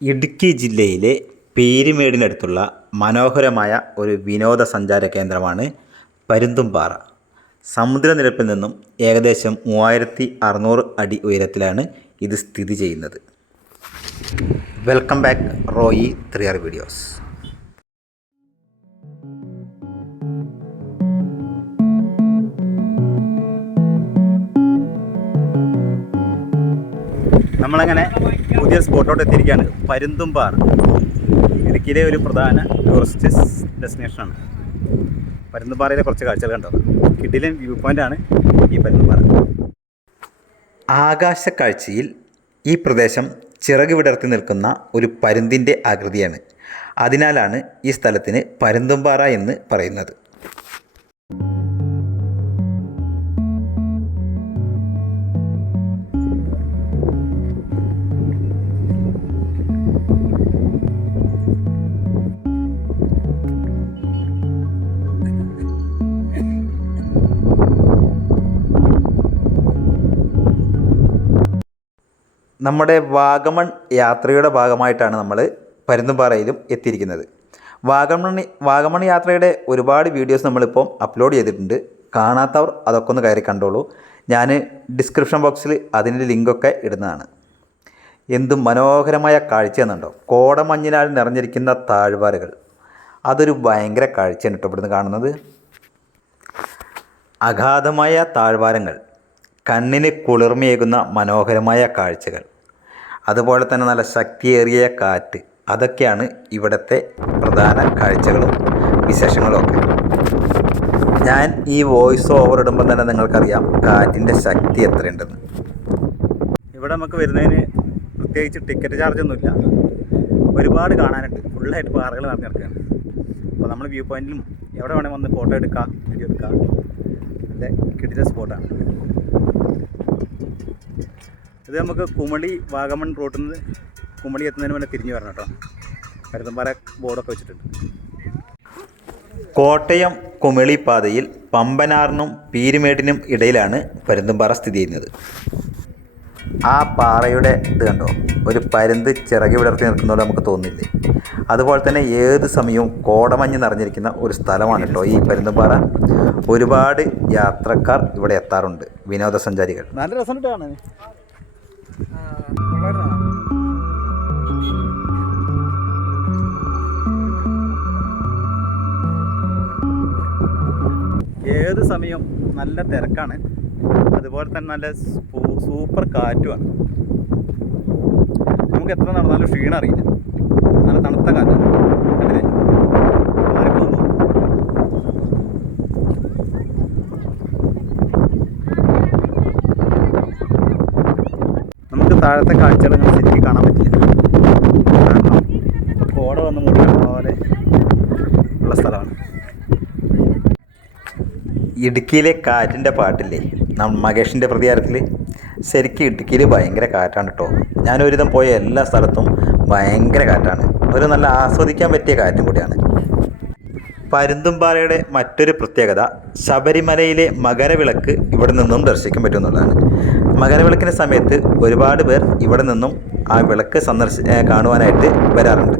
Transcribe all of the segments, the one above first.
ഇടുക്കി ജില്ലയിലെ പീരുമേടിനടുത്തുള്ള മനോഹരമായ ഒരു വിനോദസഞ്ചാര കേന്ദ്രമാണ് പരുന്തുംപാറ. സമുദ്രനിരപ്പിൽ നിന്നും ഏകദേശം 3600 അടി ഉയരത്തിലാണ് ഇത് സ്ഥിതി ചെയ്യുന്നത്. Welcome back Roy 3R videos. നമ്മളങ്ങനെ പുതിയ സ്പോട്ടോട്ട് എത്തിയിരിക്കുകയാണ്. പരുന്തുംപാറ ഇടുക്കിയിലെ ഒരു പ്രധാന ടൂറിസ്റ്റ് ഡെസ്റ്റിനേഷനാണ്. പരുന്തുംപാറയിലെ കുറച്ച് കാഴ്ചകൾ കണ്ടോ. കിടിലൻ വ്യൂ പോയിൻ്റാണ് ഈ പരുന്തുംപാറ. ആകാശക്കാഴ്ചയിൽ ഈ പ്രദേശം ചിറക് വിടർത്തി നിൽക്കുന്ന ഒരു പരുന്തിൻ്റെ ആകൃതിയാണ്. അതിനാലാണ് ഈ സ്ഥലത്തിന് പരുന്തുംപാറ എന്ന് പറയുന്നത്. നമ്മുടെ വാഗമൺ യാത്രയുടെ ഭാഗമായിട്ടാണ് നമ്മൾ പരുന്തുംപാറയിലും എത്തിയിരിക്കുന്നത്. വാഗമൺ യാത്രയുടെ ഒരുപാട് വീഡിയോസ് നമ്മളിപ്പോൾ അപ്ലോഡ് ചെയ്തിട്ടുണ്ട്. കാണാത്തവർ അതൊക്കെ ഒന്ന് കയറി കണ്ടോളൂ. ഞാൻ ഡിസ്ക്രിപ്ഷൻ ബോക്സിൽ അതിൻ്റെ ലിങ്കൊക്കെ ഇടുന്നതാണ്. എന്തും മനോഹരമായ കാഴ്ച എന്നുണ്ടോ. കോടമഞ്ഞിനാൽ നിറഞ്ഞിരിക്കുന്ന താഴ്വാരകൾ, അതൊരു ഭയങ്കര കാഴ്ചയാണ് കേട്ടോ ഇവിടുന്ന് കാണുന്നത്. അഗാധമായ താഴ്വാരങ്ങൾ, കണ്ണിന് കുളിർമയേകുന്ന മനോഹരമായ കാഴ്ചകൾ, അതുപോലെ തന്നെ നല്ല ശക്തിയേറിയ കാറ്റ്, അതൊക്കെയാണ് ഇവിടുത്തെ പ്രധാന കാഴ്ചകളും വിശേഷങ്ങളും ഒക്കെ. ഞാൻ ഈ വോയിസ് ഓവർ ഇടുമ്പോൾ തന്നെ നിങ്ങൾക്കറിയാം കാറ്റിൻ്റെ ശക്തി എത്രയുണ്ടെന്ന്. ഇവിടെ നമുക്ക് വരുന്നതിന് പ്രത്യേകിച്ച് ടിക്കറ്റ് ചാർജൊന്നുമില്ല. ഒരുപാട് കാണാനുണ്ട്. ഫുള്ളായിട്ട് പാറകൾ നടന്നു കിടക്കുകയാണ്. അപ്പോൾ നമ്മൾ വ്യൂ പോയിൻറ്റിലും എവിടെ വേണമെങ്കിൽ വന്ന് ഫോട്ടോ എടുക്കാം, വീഡിയോ എടുക്കാം. നല്ല കിടിലൻ സ്പോട്ടാണ് ഇത്. നമുക്ക് കുമളി വാഗമൺ റൂട്ടിൽ നിന്ന് കുമളി എത്തുന്നതിന് മുന്നേ തിരിഞ്ഞു വരണം കേട്ടോ. പരുന്തുംപാറ ബോർഡൊക്കെ വെച്ചിട്ടുണ്ട്. കോട്ടയം കുമളി പാതയിൽ പമ്പനാറിനും പീരുമേടിനും ഇടയിലാണ് പരുന്തുംപാറ സ്ഥിതി ചെയ്യുന്നത്. ആ പാറയുടെ ഇത് കണ്ടോ, ഒരു പരുന്ത് ചിറക് വിടർത്തി നിൽക്കുന്നതുകൊണ്ട് നമുക്ക് തോന്നില്ലേ. അതുപോലെ തന്നെ ഏത് സമയവും കോടമഞ്ഞ് നിറഞ്ഞിരിക്കുന്ന ഒരു സ്ഥലമാണ് കേട്ടോ ഈ പരുന്തുംപാറ. ഒരുപാട് യാത്രക്കാർ ഇവിടെ എത്താറുണ്ട്, വിനോദസഞ്ചാരികൾ. നല്ല രസമുണ്ടാണ്. ഏത് സമയം നല്ല തിരക്കാണ്. അതുപോലെ തന്നെ നല്ല സൂപ്പർ കാറ്റുമാണ്. നമുക്ക് എത്ര നടന്നാലും ക്ഷീണം അറിയില്ല. നല്ല തണുത്ത കാറ്റാണ്. കണ്ടില്ലേ, നമുക്ക് താഴത്തെ കാഴ്ചകൾ ശരിക്കും കാണാൻ പറ്റില്ല. കാരണം കോട വന്ന് മുറിക്കുന്ന പോലെ ഉള്ള സ്ഥലമാണ്. ഇടുക്കിയിലെ കാറ്റിൻ്റെ പാട്ടില്ലേ, മകേഷിൻ്റെ പ്രതികാരത്തിൽ, ശരിക്കും ഇടുക്കിയിൽ ഭയങ്കര കാറ്റാണ് കേട്ടോ. ഞാനൊരുവിധം പോയ എല്ലാ സ്ഥലത്തും ഭയങ്കര കാറ്റാണ്. ഒരു നല്ല ആസ്വദിക്കാൻ പറ്റിയ കാറ്റും കൂടിയാണ്. പരുന്തുംപാറയുടെ മറ്റൊരു പ്രത്യേകത ശബരിമലയിലെ മകരവിളക്ക് ഇവിടെ നിന്നും ദർശിക്കാൻ പറ്റുമെന്നുള്ളതാണ്. മകരവിളക്കിൻ്റെ സമയത്ത് ഒരുപാട് പേർ ഇവിടെ നിന്നും ആ വിളക്ക് കാണുവാനായിട്ട് വരാറുണ്ട്.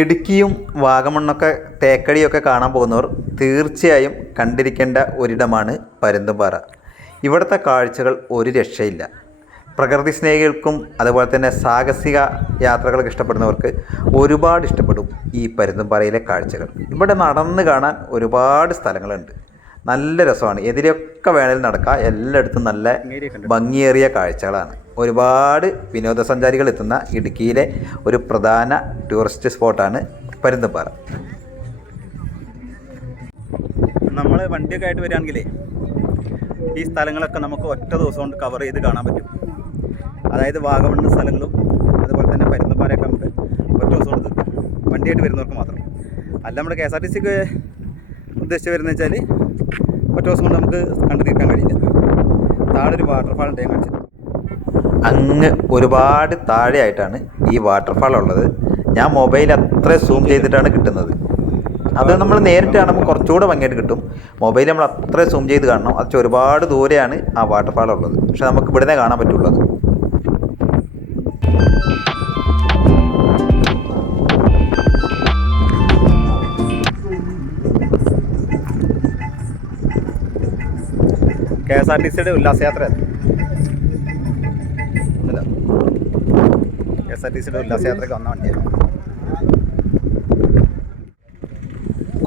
ഇടുക്കിയും വാഗമണ്ണൊക്കെ തേക്കടിയൊക്കെ കാണാൻ പോകുന്നവർ തീർച്ചയായും കണ്ടിരിക്കേണ്ട ഒരിടമാണ് പരുന്തുംപാറ. ഇവിടുത്തെ കാഴ്ചകൾ ഒരു രക്ഷയില്ല. പ്രകൃതി സ്നേഹികൾക്കും അതുപോലെ തന്നെ സാഹസിക യാത്രകളൊക്കെ ഇഷ്ടപ്പെടുന്നവർക്ക് ഒരുപാട് ഇഷ്ടപ്പെടും ഈ പരുന്തുംപാറയിലെ കാഴ്ചകൾ. ഇവിടെ നടന്ന് കാണാൻ ഒരുപാട് സ്ഥലങ്ങളുണ്ട്. നല്ല രസമാണ്. എതിരൊക്കെ വേണേലും നടക്കാം. എല്ലായിടത്തും നല്ല ഭംഗിയേറിയ കാഴ്ചകളാണ്. ഒരുപാട് വിനോദസഞ്ചാരികൾ എത്തുന്ന ഇടുക്കിയിലെ ഒരു പ്രധാന ടൂറിസ്റ്റ് സ്പോട്ടാണ് പരുന്തുംപാറ. നമ്മൾ വണ്ടിയൊക്കെ ആയിട്ട് വരികയാണെങ്കിലേ ഈ സ്ഥലങ്ങളൊക്കെ നമുക്ക് ഒറ്റ ദിവസം കൊണ്ട് കവർ ചെയ്ത് കാണാൻ പറ്റും. അതായത് വാഗമണ്ണ് സ്ഥലങ്ങളും അതുപോലെ തന്നെ പരുന്തുംപാറയൊക്കെ നമുക്ക് ഒറ്റ ദിവസം കൊണ്ട് തീർക്കാം, വണ്ടിയായിട്ട് വരുന്നവർക്ക് മാത്രം. അല്ല നമ്മൾ KSRTC ഉദ്ദേശിച്ച് വരുന്നത് വെച്ചാൽ ഒറ്റ ദിവസം കൊണ്ട് നമുക്ക് കണ്ടു തീർക്കാൻ കഴിയില്ല. താഴെ ഒരു വാട്ടർഫാൾ ഉണ്ട്, ഞാൻ കാണിച്ചത്. അങ്ങ് ഒരുപാട് താഴെയായിട്ടാണ് ഈ വാട്ടർഫാൾ ഉള്ളത്. ഞാൻ മൊബൈൽ അത്ര സൂം ചെയ്തിട്ടാണ് കിട്ടുന്നത്. അത് നമ്മൾ നേരിട്ട് കാണുമ്പോൾ കുറച്ചുകൂടെ ഭംഗിയായിട്ട് കിട്ടും. മൊബൈൽ നമ്മൾ അത്ര സൂം ചെയ്ത് കാണണം. അത് ഒരുപാട് ദൂരെയാണ് ആ വാട്ടർഫാൾ ഉള്ളത്. പക്ഷെ നമുക്ക് ഇവിടുന്നേ കാണാൻ പറ്റുള്ളത്. KSRTCയുടെ ഉല്ലാസയാത്ര, KSRTCയുടെ ഉല്ലാസയാത്രയ്ക്ക് വന്ന വണ്ടിയാണ്.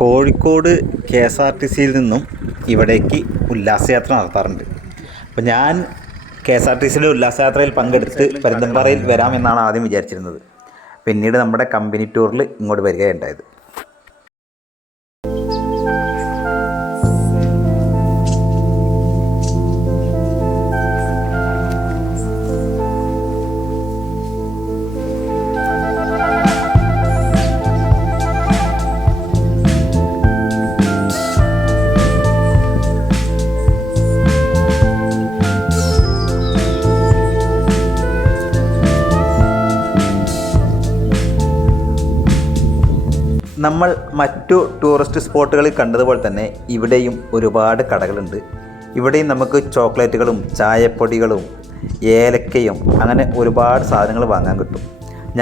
കോഴിക്കോട് KSRTCയിൽ നിന്നും ഇവിടേക്ക് ഉല്ലാസയാത്ര നടത്താറുണ്ട്. അപ്പോൾ ഞാൻ KSRTCയുടെ ഉല്ലാസയാത്രയിൽ പങ്കെടുത്ത് പരുന്തുംപാറയിൽ വരാമെന്നാണ് ആദ്യം വിചാരിച്ചിരുന്നത്. പിന്നീട് നമ്മുടെ കമ്പനി ടൂറിൽ ഇങ്ങോട്ട് വരികയുണ്ടായത്. നമ്മൾ മറ്റു ടൂറിസ്റ്റ് സ്പോട്ടുകളിൽ കണ്ടതുപോലെ തന്നെ ഇവിടെയും ഒരുപാട് കടകളുണ്ട്. ഇവിടെയും നമുക്ക് ചോക്ലേറ്റുകളും ചായപ്പൊടികളും ഏലക്കയും അങ്ങനെ ഒരുപാട് സാധനങ്ങൾ വാങ്ങാൻ കിട്ടും.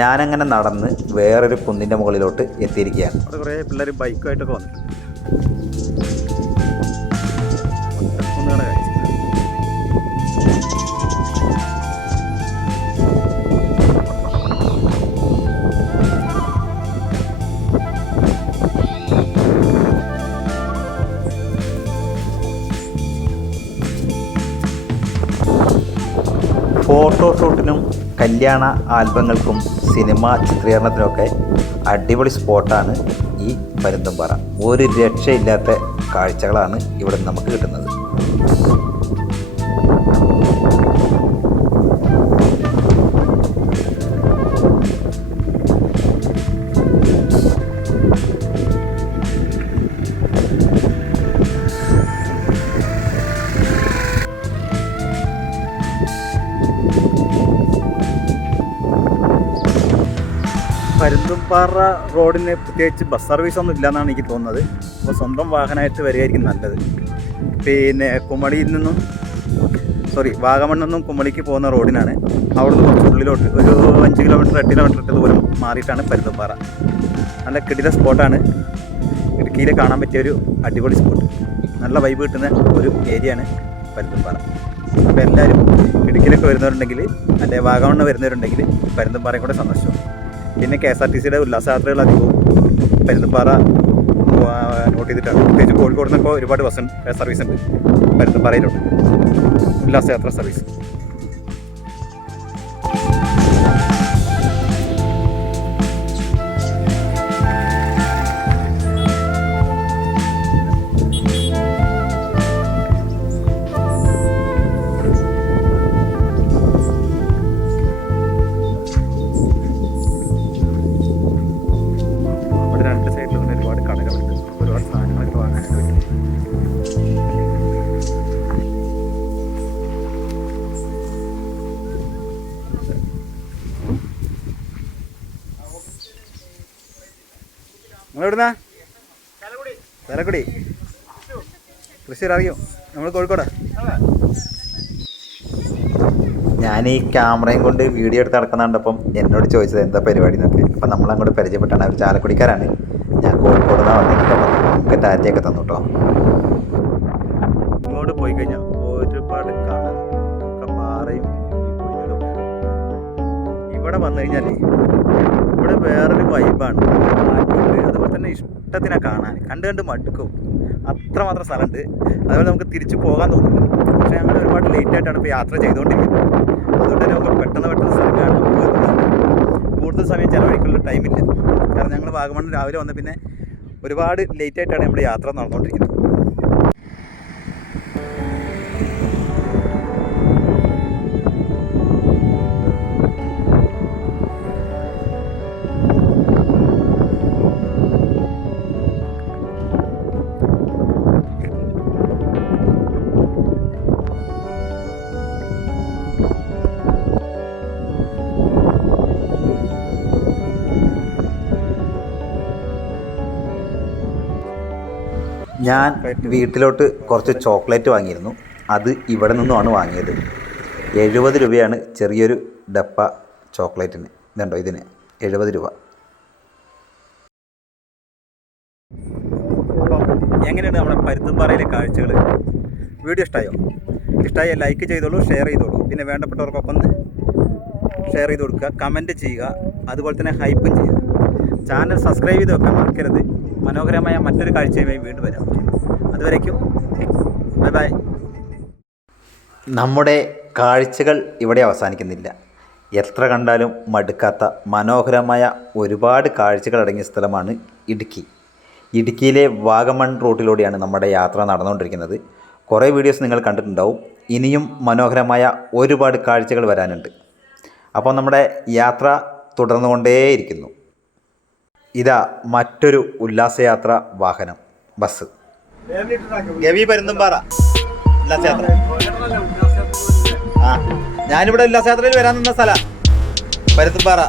ഞാനങ്ങനെ നടന്ന് വേറൊരു കുന്നിൻ്റെ മുകളിലോട്ട് എത്തിയിരിക്കുകയാണ്. അവിടെ കുറേ പിള്ളേർ ബൈക്കുമായിട്ടൊക്കെ വന്നിട്ടുണ്ട്. ഫോട്ടോഷൂട്ടിനും കല്യാണ ആൽബങ്ങൾക്കും സിനിമ ചിത്രീകരണത്തിനൊക്കെ അടിപൊളി സ്പോട്ടാണ് ഈ പരുന്തുംപാറ. ഒരു രക്ഷയില്ലാത്ത കാഴ്ചകളാണ് ഇവിടെ നമുക്ക് കിട്ടുന്നത്. പരുന്തുംപാറ റോഡിന് പ്രത്യേകിച്ച് ബസ് സർവീസ് ഒന്നും ഇല്ലയെന്നാണ് എനിക്ക് തോന്നുന്നത്. അപ്പോൾ സ്വന്തം വാഹനമായിട്ട് വരികയായിരിക്കും നല്ലത്. പിന്നെ വാഗമണ്ണിൽ നിന്നും കുമളിക്ക് പോകുന്ന റോഡിനാണ്. അവിടുന്ന് കുറച്ച് ഉള്ളിലോട്ട് ഒരു 5 കിലോമീറ്റർ 8 കിലോമീറ്റർ ദൂരം മാറിയിട്ടാണ് പരുന്തുംപാറ. നല്ല കിടില സ്പോട്ടാണ്. ഇടുക്കിയിൽ കാണാൻ പറ്റിയ ഒരു അടിപൊളി സ്പോട്ട്. നല്ല വൈബ് കിട്ടുന്ന ഒരു ഏരിയയാണ് പരുന്തുംപാറ. അപ്പോൾ എല്ലാവരും ഇടുക്കിയിലൊക്കെ വരുന്നവരുണ്ടെങ്കിൽ അല്ലെ വാഗമണ്ണ് വരുന്നവരുണ്ടെങ്കിൽ പരുന്തുംപാറയും കൂടെ സന്ദർശിച്ചു. പിന്നെ KSRTCയുടെ ഉല്ലാസയാത്രകൾ അധികവും പരുന്തുംപാറ നോട്ട് ചെയ്തിട്ടാണ്. പ്രത്യേകിച്ച് കോഴിക്കോട് നിന്നൊക്കെ ഒരുപാട് ബസ് സർവീസ് ഉണ്ട് പരുന്തുംപാറയിലോട്ട്, ഉല്ലാസയാത്ര സർവീസ്. നിങ്ങളെവിടുന്നാ? തലക്കുടി. തൃശ്ശൂർ അറിയോ? നമ്മൾ കോഴിക്കോടാ. ഞാൻ ഈ ക്യാമറയും കൊണ്ട് വീഡിയോ എടുത്ത് നടക്കുന്നുണ്ടപ്പം എന്നോട് ചോദിച്ചത് എന്താ പരിപാടി എന്നൊക്കെ. അപ്പം നമ്മളങ്ങോട്ട് പരിചയപ്പെട്ടാണ്. അവർ ചാലക്കുടിക്കാരാണ്. ഞാൻ കോഴിക്കോട് നിന്നാണ് വന്നിരിക്കാൻ നമുക്ക് ടാറ്റയൊക്കെ തന്നു കേട്ടോ. ഇങ്ങോട്ട് പോയി കഴിഞ്ഞാൽ ഒരുപാട് കാണാൻ പാറയും ഇവിടെ വന്നു കഴിഞ്ഞാൽ ഇവിടെ വേറൊരു വൈബാണ്. അതുപോലെ തന്നെ ഇഷ്ടത്തിനെ കാണാൻ കണ്ട് മടുക്കും. അത്രമാത്രം സ്ഥലമുണ്ട്. അതുപോലെ നമുക്ക് തിരിച്ചു പോകാൻ തോന്നും. പക്ഷേ ഞങ്ങൾ ഒരുപാട് ലേറ്റായിട്ടാണ് ഇപ്പോൾ യാത്ര ചെയ്തുകൊണ്ടിരിക്കുന്നത്. അതുകൊണ്ട് തന്നെ നമുക്ക് പെട്ടെന്ന് സ്ഥലം കാണാൻ കൂടുതൽ സമയം ചിലവഴിക്കാനുള്ള ടൈമില്ല. കാരണം ഞങ്ങൾ വാഗമൺ രാവിലെ വന്ന് പിന്നെ ഒരുപാട് ലേറ്റായിട്ടാണ് നമ്മുടെ യാത്ര നടന്നുകൊണ്ടിരിക്കുന്നത്. ഞാൻ വീട്ടിലോട്ട് കുറച്ച് ചോക്ലേറ്റ് വാങ്ങിയിരുന്നു. അത് ഇവിടെ നിന്നുമാണ് വാങ്ങിയത്. 70 രൂപയാണ് ചെറിയൊരു ഡപ്പ ചോക്ലേറ്റിന്. ഇതുണ്ടോ, ഇതിന് 70 രൂപ. അപ്പം എങ്ങനെയാണ് നമ്മുടെ പരുത്തുംപാറയിലെ കാഴ്ചകൾ? വീഡിയോ ഇഷ്ടമായ ലൈക്ക് ചെയ്തോളൂ, ഷെയർ ചെയ്തോളൂ. പിന്നെ വേണ്ടപ്പെട്ടവർക്കൊപ്പം ഒന്ന് ഷെയർ ചെയ്ത് കൊടുക്കുക, കമൻറ്റ് ചെയ്യുക, അതുപോലെ തന്നെ ഹൈപ്പും ചെയ്യുക. ചാനൽ സബ്സ്ക്രൈബ് ചെയ്ത് വെക്കാൻ മറക്കരുത്. മനോഹരമായ മറ്റൊരു കാഴ്ചയുമായി വീണ്ടും വരാം. അതുവരേക്കും ബൈ ബൈ. നമ്മുടെ കാഴ്ചകൾ ഇവിടെ അവസാനിക്കുന്നില്ല. എത്ര കണ്ടാലും മടുക്കാത്ത മനോഹരമായ ഒരുപാട് കാഴ്ചകൾ അടങ്ങിയ സ്ഥലമാണ് ഇടുക്കി. ഇടുക്കിയിലെ വാഗമൺ റൂട്ടിലൂടെയാണ് നമ്മുടെ യാത്ര നടന്നുകൊണ്ടിരിക്കുന്നത്. കുറേ വീഡിയോസ് നിങ്ങൾ കണ്ടിട്ടുണ്ടാവും. ഇനിയും മനോഹരമായ ഒരുപാട് കാഴ്ചകൾ വരാനുണ്ട്. അപ്പോൾ നമ്മുടെ യാത്ര തുടർന്നുകൊണ്ടേയിരിക്കുന്നു. ഇതാ മറ്റൊരു ഉല്ലാസയാത്ര വാഹനം, ബസ്. ഗവി പരുന്തുംപാറ ഉല്ലാസയാത്ര. ഞാനിവിടെ ഉല്ലാസയാത്രയിൽ വരാൻ നിന്ന സ്ഥലം പരുന്തുംപാറ.